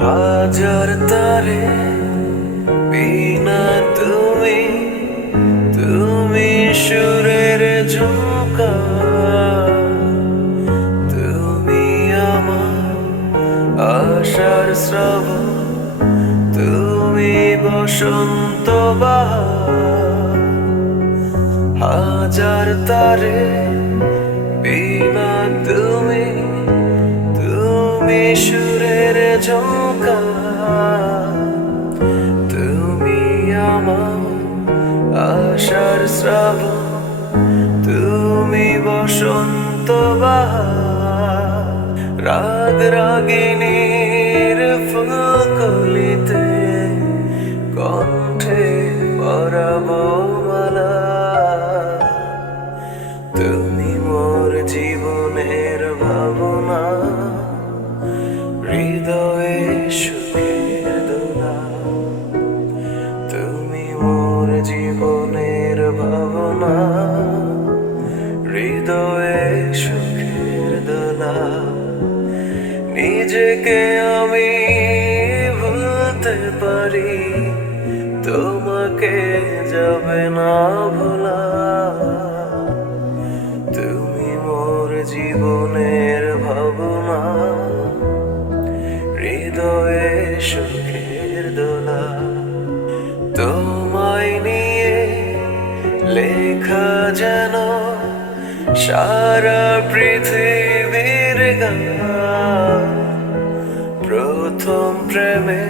হাজার তারে বিনা তুমি, তুমি সুরের ঝুঁকা, তুমি আমার আশার শ্রাবণ, তুমি বসন্ত বাহার। হাজার তারে বিনা তুমি, তুমি সুরের ঝোঁকা, তুমি আমার আশার শ্রাবণ, তুমি বসন্ত বাহার। রাগ রাগিনীর ফুলকলিতে কণ্ঠে পরাবো মালা, তুমি মোর জীবনের ভাবনা, হৃদয়ে সুখের দোলা। তুমি মোর জীবনের ভাবনা, হৃদয়ে সুখের দোলা। নিজেকে আমি ভুলতে পারি, তোমাকে যাবে না ভোলা। তুমি মোর জীবনের ভাবনা, হৃদয়ে সুখের দোলা। তোমায় নিয়ে লেখা যেন সারা পৃথিবীর গান। প্রথম প্রেমে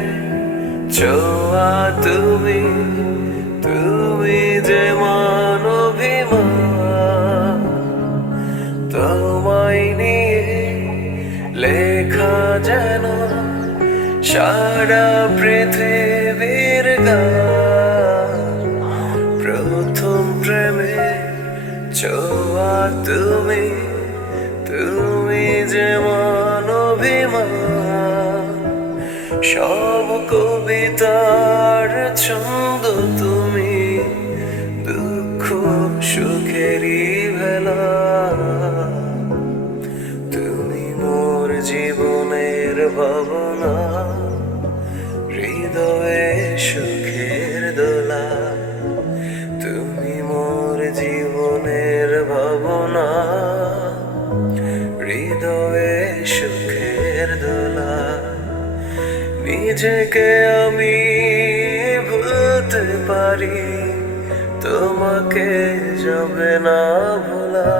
ছোঁয়া তুমি, তুমি যে মানবিমান। তোমায় নিয়ে লেখা যেন সারা পৃথিবীর গান। প্রথম প্রেমে ছোঁয়া তুমি, তুমি যে মানবিমান। সব কবিতার ছন্দ তুমি, দুঃখ সুখেরই ভেলা। তুমি মোর জীবনের ভাবনা, হৃদয়ে সুখের দোলা। তুমি মোর জীবনের ভাবনা, হৃদয়ে সুখের দোলা। নিজেকে আমি ভুলতে পারি, তোমাকে যাবে না ভোলা।